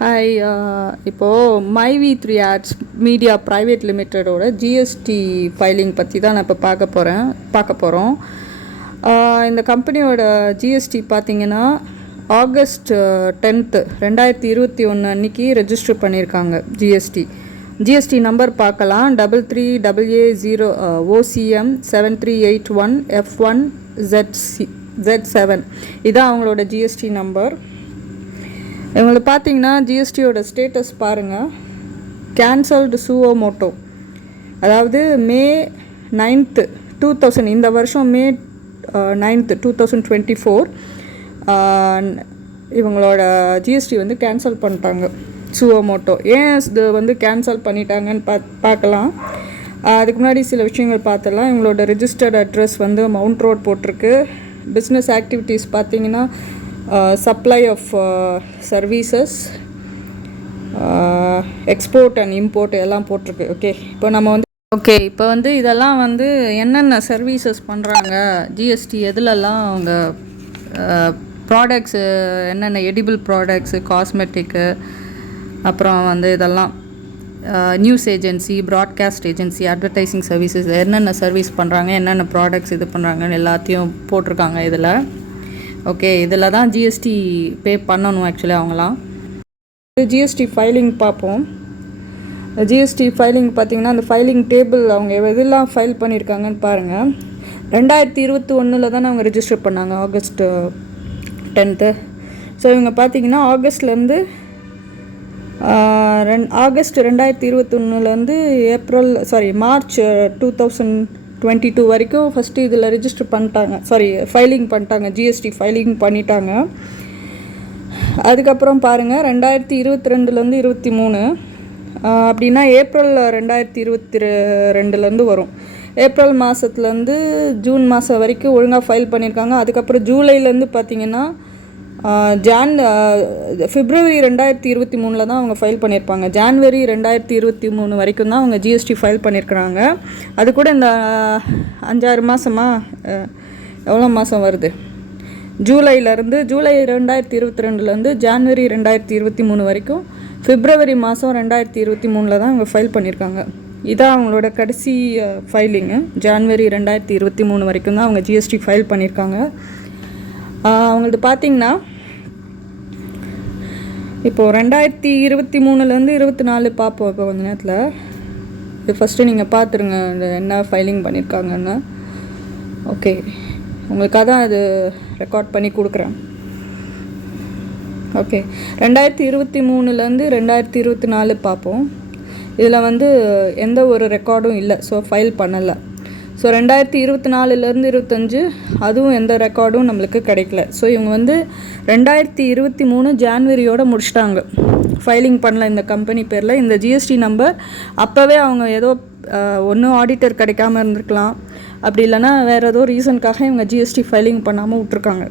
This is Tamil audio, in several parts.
ஹாய். இப்போது மைவி3 ஆட்ஸ் மீடியா ப்ரைவேட் லிமிட்டடோட ஜிஎஸ்டி ஃபைலிங் பற்றி தான் நான் இப்போ பார்க்க போகிறோம். இந்த கம்பெனியோட ஜிஎஸ்டி பார்த்திங்கன்னா ஆகஸ்ட் 10, 2021 அன்றைக்கி ரெஜிஸ்டர் பண்ணியிருக்காங்க. ஜிஎஸ்டி நம்பர் பார்க்கலாம். 33AA0 OCM 7381 F1ZZ7 இதான் அவங்களோட ஜிஎஸ்டி நம்பர். இவங்களுக்கு பார்த்தீங்கன்னா ஜிஎஸ்டியோட ஸ்டேட்டஸ் பாருங்கள். கேன்சல்டு சுவோ மோட்டோ, அதாவது May 9, 2000 இந்த வருஷம் May 9, 2024 இவங்களோட ஜிஎஸ்டி வந்து கேன்சல் பண்ணிட்டாங்க. சுவோ மோட்டோ ஏன் இது வந்து கேன்சல் பண்ணிட்டாங்கன்னு பார்க்கலாம். அதுக்கு முன்னாடி சில விஷயங்கள் பார்த்துடலாம். இவங்களோட ரிஜிஸ்டர்ட் அட்ரஸ் வந்து மவுண்ட் ரோட் போட்டிருக்கு. பிஸ்னஸ் ஆக்டிவிட்டீஸ் பார்த்தீங்கன்னா supply of services, export and import எல்லாம் போட்டிருக்கு. இப்போ வந்து இதெல்லாம் வந்து என்னென்ன சர்வீசஸ் பண்ணுறாங்க, ஜிஎஸ்டி எதுலெல்லாம் அவங்க ப்ராடக்ட்ஸு, என்னென்ன எடிபிள் ப்ராடக்ட்ஸு, காஸ்மெட்டிக்கு, அப்புறம் வந்து இதெல்லாம் news agency, broadcast agency, advertising services, என்னென்ன சர்வீஸ் பண்ணுறாங்க, என்னென்ன ப்ராடக்ட்ஸ் இது பண்ணுறாங்கன்னு எல்லாத்தையும் போட்டிருக்காங்க இதில். இதில் தான் ஜிஎஸ்டி பே பண்ணணும் ஆக்சுவலி அவங்களாம். ஜிஎஸ்டி ஃபைலிங் பார்ப்போம். ஜிஎஸ்டி ஃபைலிங் பார்த்திங்கன்னா அந்த ஃபைலிங் டேபிள் அவங்க எதெல்லாம் ஃபைல் பண்ணியிருக்காங்கன்னு பாருங்கள். 2021 தானே அவங்க ரெஜிஸ்டர் பண்ணாங்க, ஆகஸ்ட் 10. ஸோ இவங்க பார்த்திங்கன்னா ஆகஸ்ட்லேருந்து ஆகஸ்ட் 2021 மார்ச் 2022 வரைக்கும் ஃபஸ்ட்டு இதில் ரெஜிஸ்டர் பண்ணிட்டாங்க, ஃபைலிங் பண்ணிட்டாங்க, ஜிஎஸ்டி ஃபைலிங் பண்ணிட்டாங்க. அதுக்கப்புறம் பாருங்கள் 2022 23 அப்படின்னா ஏப்ரல் 2022 வரும். ஏப்ரல் மாதத்துலேருந்து ஜூன் மாதம் வரைக்கும் ஒழுங்காக ஃபைல் பண்ணியிருக்காங்க. அதுக்கப்புறம் ஜூலைலேருந்து பார்த்திங்கன்னா பிப்ரவரி 2023 தான் அவங்க ஃபைல் பண்ணியிருப்பாங்க. ஜான்வரி 2023 வரைக்கும் தான் அவங்க ஜிஎஸ்டி ஃபைல் பண்ணியிருக்கிறாங்க. அது கூட இந்த 5-6 மாதமா எவ்வளோ மாதம் வருது, ஜூலை 2022 ஜான்வரி 2023 வரைக்கும், பிப்ரவரி மாதம் 2023 தான் அவங்க ஃபைல் பண்ணியிருக்காங்க. இதான் அவங்களோட கடைசி ஃபைலிங்கு. ஜான்வரி 2023 வரைக்கும் தான் அவங்க ஜிஎஸ்டி ஃபைல் பண்ணியிருக்காங்க. அவங்களது பார்த்திங்கன்னா இப்போது 2023 24 பார்ப்போம். இப்போ கொஞ்ச நேரத்தில் இது ஃபஸ்ட்டு நீங்கள் பார்த்துருங்க இந்த என்ன ஃபைலிங் பண்ணியிருக்காங்கன்னு. உங்களுக்காக தான் அது ரெக்கார்ட் பண்ணி கொடுக்குறேன். 2023 2024 பார்ப்போம். இதில் வந்து எந்த ஒரு ரெக்கார்டும் இல்லை, ஸோ ஃபைல் பண்ணலை. ஸோ 2024 25 அதுவும் எந்த ரெக்கார்டும் நம்மளுக்கு கிடைக்கல. ஸோ இவங்க வந்து 2023 ஜான்வரியோடு முடிச்சிட்டாங்க, ஃபைலிங் பண்ணல இந்த கம்பெனி பேரில். இந்த ஜிஎஸ்டி நம்பர் அப்போவே அவங்க ஏதோ ஒன்றும் ஆடிட்டர் கிடைக்காம இருந்திருக்கலாம், அப்படி இல்லைன்னா வேறு ஏதோ ரீசனுக்காக இவங்க ஜிஎஸ்டி ஃபைலிங் பண்ணாமல் விட்ருக்காங்க.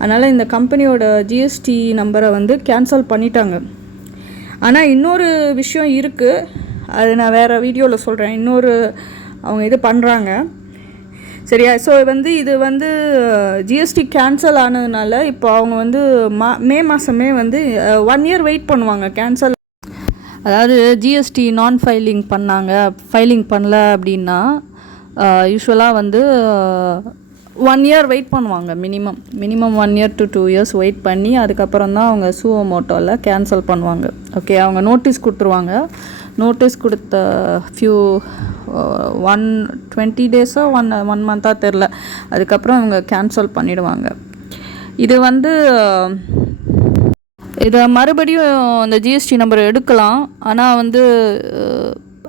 அதனால் இந்த கம்பெனியோட ஜிஎஸ்டி நம்பரை வந்து கேன்சல் பண்ணிட்டாங்க. ஆனால் இன்னொரு விஷயம் இருக்குது, அது நான் வேறு வீடியோவில் சொல்கிறேன். இன்னொரு அவங்க இது பண்ணுறாங்க, சரியா? ஸோ வந்து இது வந்து ஜிஎஸ்டி கேன்சல் ஆனதுனால இப்போ அவங்க வந்து மே மாதமே வந்து 1 year வெயிட் பண்ணுவாங்க கேன்சல். அதாவது ஜிஎஸ்டி நான் ஃபைலிங் பண்ணல அப்படின்னா யூஸ்வலாக வந்து 1 year வெயிட் பண்ணுவாங்க. Minimum 1 year to 2 years wait பண்ணி அதுக்கப்புறம் தான் அவங்க சுவோ மோட்டோவில் கேன்சல் பண்ணுவாங்க. அவங்க நோட்டீஸ் கொடுத்துருவாங்க. நோட்டீஸ் கொடுத்த 20 days 1 month தெரில, அதுக்கப்புறம் அவங்க கேன்சல் பண்ணிவிடுவாங்க. இது வந்து இதை மறுபடியும் அந்த ஜிஎஸ்டி நம்பர் எடுக்கலாம். ஆனால் வந்து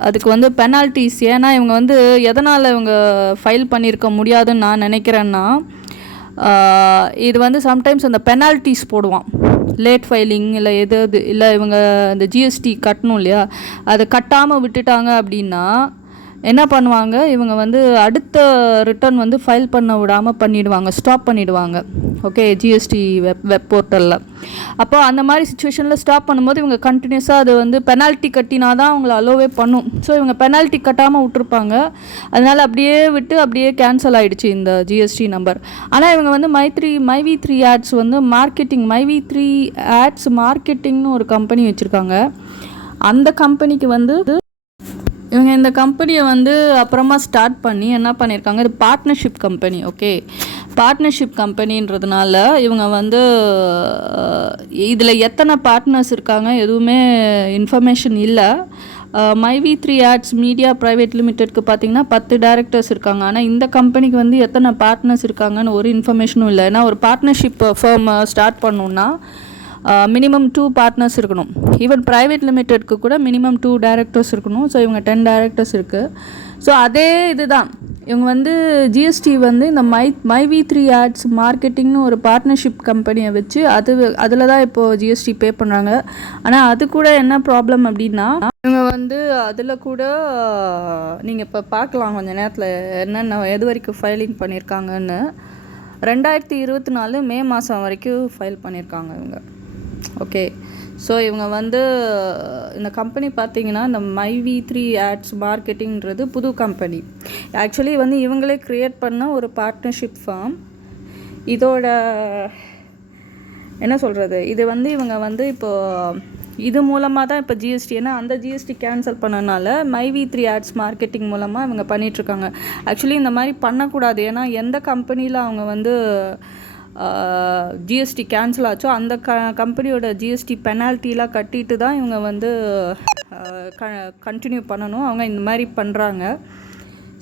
அதுக்கு வந்து பெனால்ட்டிஸ், ஏன்னா இவங்க வந்து எதனால் இவங்க ஃபைல் பண்ணியிருக்க முடியாதுன்னு நான் நினைக்கிறேன்னா, இது வந்து சம்டைம்ஸ் அந்த பெனால்ட்டிஸ் போடுவான், லேட் ஃபைலிங் இல்லை இவங்க அந்த ஜிஎஸ்டி கட்டணும் இல்லையா, அதை கட்டாமல் விட்டுட்டாங்க அப்படின்னா என்ன பண்ணுவாங்க, இவங்க வந்து அடுத்த ரிட்டர்ன் வந்து ஃபைல் பண்ண விடாமல் பண்ணிவிடுவாங்க, ஸ்டாப் பண்ணிவிடுவாங்க. ஓகே, ஜிஎஸ்டி வெப் போர்ட்டலில். அப்போ அந்த மாதிரி சுச்சுவேஷனில் ஸ்டாப் பண்ணும்போது இவங்க கண்டினியூஸாக அது வந்து பெனால்ட்டி கட்டினா தான் அவங்கள அலோவே பண்ணும். ஸோ இவங்க பெனால்ட்டி கட்டாமல் விட்டுருப்பாங்க. அதனால் அப்படியே விட்டு அப்படியே கேன்சல் ஆகிடுச்சு இந்த ஜிஎஸ்டி நம்பர். ஆனால் இவங்க வந்து மைவி3 ஆட்ஸ் வந்து மார்க்கெட்டிங், மைவி3 ஆட்ஸ் மார்க்கெட்டிங்னு ஒரு கம்பெனி வச்சுருக்காங்க. அந்த கம்பெனிக்கு வந்து இவங்க இந்த கம்பெனியை வந்து அப்புறமா ஸ்டார்ட் பண்ணி என்ன பண்ணியிருக்காங்க, இது பார்ட்னர்ஷிப் கம்பெனி. ஓகே, பார்ட்னர்ஷிப் கம்பெனின்றதுனால இவங்க வந்து இதில் எத்தனை பார்ட்னர்ஸ் இருக்காங்க எதுவுமே இன்ஃபர்மேஷன் இல்லை. மைவி3 ஆட்ஸ் மீடியா ப்ரைவேட் லிமிடெட்க்கு பார்த்திங்கன்னா 10 டைரக்டர்ஸ் இருக்காங்க. ஆனால் இந்த கம்பெனிக்கு வந்து எத்தனை பார்ட்னர்ஸ் இருக்காங்கன்னு ஒரு இன்ஃபர்மேஷனும் இல்லை. ஏன்னா ஒரு பார்ட்னர்ஷிப் ஃபர்ம் ஸ்டார்ட் பண்ணணுன்னா மினிமம் 2 பார்ட்னர்ஸ் இருக்கணும். ஈவன் ப்ரைவேட் லிமிடெட்க்கு கூட மினிமம் 2 டைரக்டர்ஸ் இருக்கணும். ஸோ இவங்க 10 டைரக்டர்ஸ் இருக்குது. ஸோ அதே இதுதான் இவங்க வந்து ஜிஎஸ்டி வந்து இந்த மைவி3 ஆட்ஸ் மார்க்கெட்டிங்னு ஒரு பார்ட்னர்ஷிப் கம்பெனியை வச்சு அதில் தான் இப்போது ஜிஎஸ்டி பே பண்ணுறாங்க. ஆனால் அது கூட என்ன ப்ராப்ளம் அப்படின்னா, இவங்க வந்து அதில் கூட நீங்கள் இப்போ பார்க்கலாம் கொஞ்சம் நேரத்தில் என்னென்ன எது வரைக்கும் ஃபைலிங் பண்ணியிருக்காங்கன்னு. 2024 மே மாதம் வரைக்கும் ஃபைல் பண்ணியிருக்காங்க இவங்க. ஓகே, ஸோ இவங்க வந்து இந்த கம்பெனி பார்த்திங்கன்னா இந்த மைவி3 ஆட்ஸ் மார்க்கெட்டிங்கிறது புது கம்பெனி. ஆக்சுவலி வந்து இவங்களே க்ரியேட் பண்ண ஒரு பார்ட்னர்ஷிப் ஃபார்ம். இதோட என்ன சொல்கிறது, இது வந்து இவங்க வந்து இப்போது இது மூலமாக தான் இப்போ ஜிஎஸ்டி, ஏன்னா அந்த ஜிஎஸ்டி கேன்சல் பண்ணனால மைவி3 ஆட்ஸ் மார்க்கெட்டிங் மூலமாக இவங்க பண்ணிகிட்ருக்காங்க. ஆக்சுவலி இந்த மாதிரி பண்ணக்கூடாது. ஏன்னா எந்த கம்பெனியில் அவங்க வந்து ஜிஎஸ்டி கேன்சல் ஆச்சோ அந்த கம்பெனியோட ஜிஎஸ்டி பெனால்ட்டிலாம் கட்டிட்டு தான் இவங்க வந்து கண்டினியூ பண்ணணும். அவங்க இந்த மாதிரி பண்ணுறாங்க.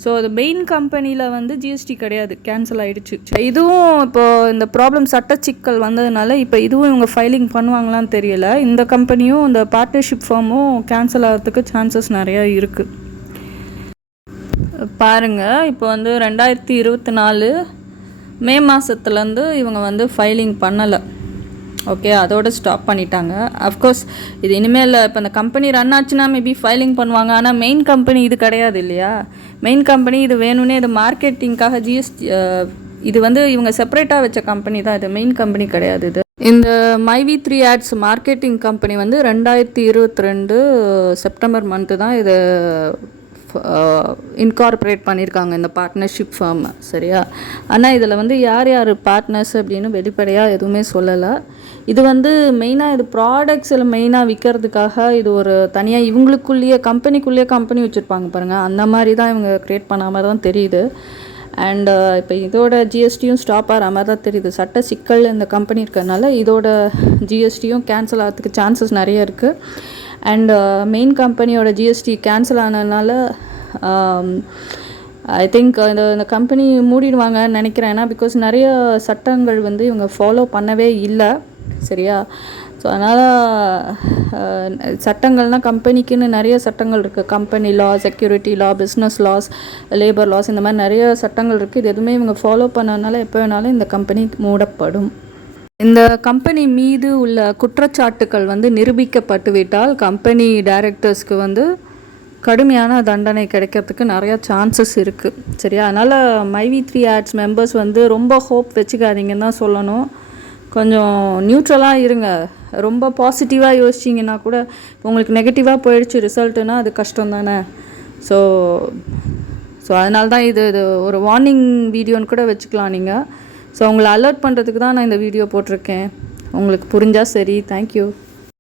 ஸோ அது மெயின் கம்பெனியில் வந்து ஜிஎஸ்டி கிடையாது, கேன்சல் ஆகிடுச்சு. இதுவும் இப்போது இந்த ப்ராப்ளம் சட்ட சிக்கல் வந்ததுனால இப்போ இதுவும் இவங்க ஃபைலிங் பண்ணுவாங்களான்னு தெரியல. இந்த கம்பெனியும் இந்த பார்ட்னர்ஷிப் ஃபார்மும் கேன்சல் ஆகிறதுக்கு சான்சஸ் நிறையா இருக்குது. பாருங்கள், இப்போ வந்து 2024 மே மாதத்துலேருந்து இவங்க வந்து ஃபைலிங் பண்ணலை. ஓகே, அதோடு ஸ்டாப் பண்ணிட்டாங்க. அஃப்கோர்ஸ் இது இனிமேல் இப்போ இந்த கம்பெனி ரன் ஆச்சுன்னா மேபி ஃபைலிங் பண்ணுவாங்க. ஆனால் மெயின் கம்பெனி இது கிடையாது இல்லையா. மெயின் கம்பெனி இது வேணும்னே இது மார்க்கெட்டிங்காக ஜிஎஸ்டி, இது வந்து இவங்க செப்பரேட்டாக வச்ச கம்பெனி தான், இது மெயின் கம்பெனி கிடையாது. இது இந்த மைவி3 ஆட்ஸ் மார்க்கெட்டிங் கம்பெனி வந்து 2022 செப்டம்பர் மந்த்து தான் இது இன்கார்பரேட் பண்ணியிருக்காங்க இந்த பார்ட்னர்ஷிப் ஃபார்ம். சரியா, ஆனால் இதில் வந்து யார் யார் பார்ட்னர்ஸ் அப்படின்னு வெளிப்படையாக எதுவுமே சொல்லலை. இது வந்து மெயினாக இது ப்ராடக்ட்ஸில் மெயினாக விற்கிறதுக்காக இது ஒரு தனியாக இவங்களுக்குள்ளேயே கம்பெனி வச்சுருப்பாங்க பாருங்கள். அந்த மாதிரி தான் இவங்க க்ரியேட் பண்ணாமல் தான் தெரியுது. அண்டு இப்போ இதோட ஜிஎஸ்டியும் ஸ்டாப் ஆகிற மாதிரி தான் தெரியுது. சட்ட சிக்கல் இந்த கம்பெனி இருக்கிறதுனால இதோட ஜிஎஸ்டியும் கேன்சல் ஆகிறதுக்கு சான்சஸ் நிறைய இருக்குது. அண்ட் மெயின் கம்பெனியோட ஜிஎஸ்டி கேன்சல் ஆனதுனால ஐ திங்க் இந்த கம்பெனி மூடிடுவாங்கன்னு நினைக்கிறேன். ஏன்னா பிகாஸ் நிறைய சட்டங்கள் வந்து இவங்க ஃபாலோ பண்ணவே இல்லை. சரியா, ஸோ அதனால் சட்டங்கள்னால் கம்பெனிக்குன்னு நிறைய சட்டங்கள் இருக்குது. கம்பெனி லா, செக்யூரிட்டி லா, பிஸ்னஸ் லாஸ், லேபர் லாஸ், இந்த மாதிரி நிறைய சட்டங்கள் இருக்குது. இது எதுவுமே இவங்க ஃபாலோ பண்ணனால எப்போ வேணாலும் இந்த கம்பெனி மூடப்படும். இந்த கம்பெனி மீது உள்ள குற்றச்சாட்டுக்கள் வந்து நிரூபிக்கப்பட்டு விட்டால் கம்பெனி டைரக்டர்ஸ்க்கு வந்து கடுமையான தண்டனை கிடைக்கிறதுக்கு நிறையா சான்சஸ் இருக்குது. சரியா, அதனால் மைவி3 ஆட்ஸ் மெம்பர்ஸ் வந்து ரொம்ப ஹோப் வச்சுக்காதீங்கன்னு தான் சொல்லணும். கொஞ்சம் நியூட்ரலாக இருங்க. ரொம்ப பாசிட்டிவாக யோசிச்சிங்கன்னா கூட உங்களுக்கு நெகட்டிவாக போயிடுச்சு ரிசல்ட்டுனா அது கஷ்டம் தானே. ஸோ அதனால தான் இது ஒரு வார்னிங் வீடியோன்னு கூட வச்சுக்கலாம் நீங்கள். ஸோ உங்களை அலர்ட் பண்ணுறதுக்கு தான் நான் இந்த வீடியோ போட்டிருக்கேன். உங்களுக்கு புரிஞ்சால் சரி. தேங்க்யூ.